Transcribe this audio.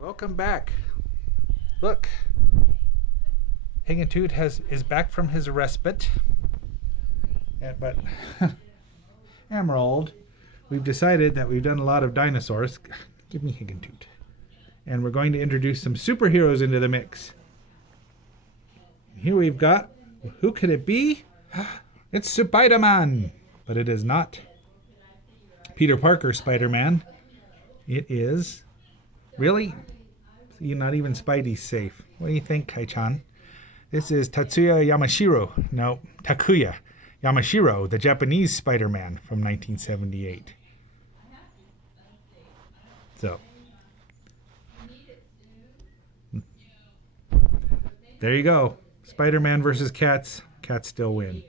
Welcome back. Look, Higgentoot is back from his respite, but Emerald, we've decided that we've done a lot of dinosaurs. Give me Higgentoot, and we're going to introduce some superheroes into the mix. Here we've got, who could it be? It's Spider-Man, but it is not Peter Parker Spider-Man. It is, really? You're not even Spidey's safe. What do you think, Kai-chan? This is Tatsuya Yamashiro. No, Takuya Yamashiro, the Japanese Spider-Man from 1978. So, there you go. Spider-Man versus cats. Cats still win.